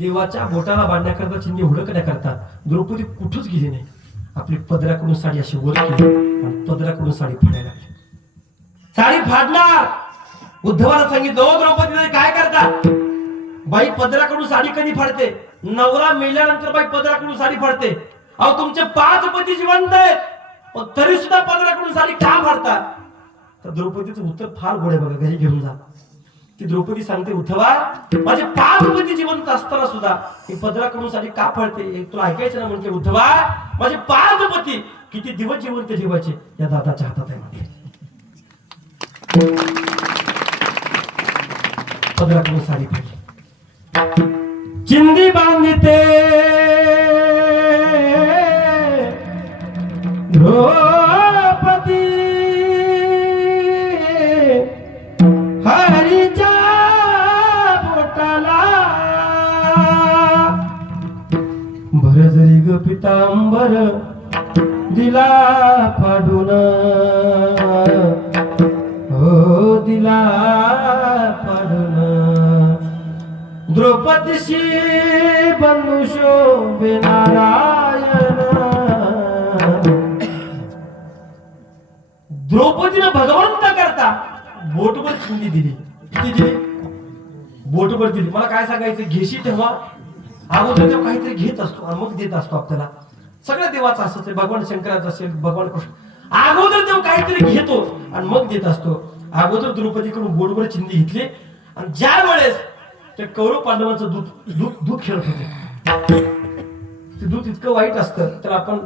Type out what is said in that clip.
देवाच्या बोटाला बांधण्याकरता चिंदी हुडकण्याकरता द्रौपदी कुठंच गेली नाही. आपली पदराकडून साडी अशी वर केली आणि पदराकडून साडी फाडायला लागली. साडी फाडणार. उद्धवाला सांगितलं, ओ द्रौपदी काय करता? बाई पदराकडून साडी कधी फाडते? नवरा मेल्यानंतर बाई पदराकडून साडी फाडते. अहो तुमचे 5 पती जिवंत आहेत, पण तरी सुद्धा पदराकडून साडी का फाडता? तर द्रौपदीचं उत्तर फार गोड आहे बघा, घरी घेऊन जा. ती द्रौपदी सांगते, उद्धवा माझे 5 पती जिवंत असताना सुद्धा मी पदराकडून साडी का फाडते? तुला ऐकायचं ना? म्हणजे उद्धवा माझे 5 पती किती दिवस जिवंत ठेवायचे या दादाच्या हातात आहे मध्ये. पदराकडून साडी फाडली. चिंदी बांधते द्रौपदी हरीच्या बोटाला भर जरी ग पितांबर दिला फाडून, हो दिला फाडून. द्रौपदीशी बंधू शोभे नारायण. द्रौपदीनं भगवंत करता बोटवर चिंदी दिली. किती दिली? बोटवर दिली. मला काय सांगायचं, घेशी तेव्हा अगोदर तेव्हा काहीतरी घेत असतो आणि मग देत असतो आपल्याला. सगळ्या देवाचं असंच आहे. भगवान शंकराचं असेल, भगवान कृष्ण, अगोदर तेव्हा काहीतरी घेतो आणि मग देत असतो. अगोदर द्रौपदीकडून बोटवर चिंदी घेतली आणि ज्या वेळेस ते कौरव पांडवांचं दूध खेळत होते, ते दूध इतकं वाईट असतं तर आपण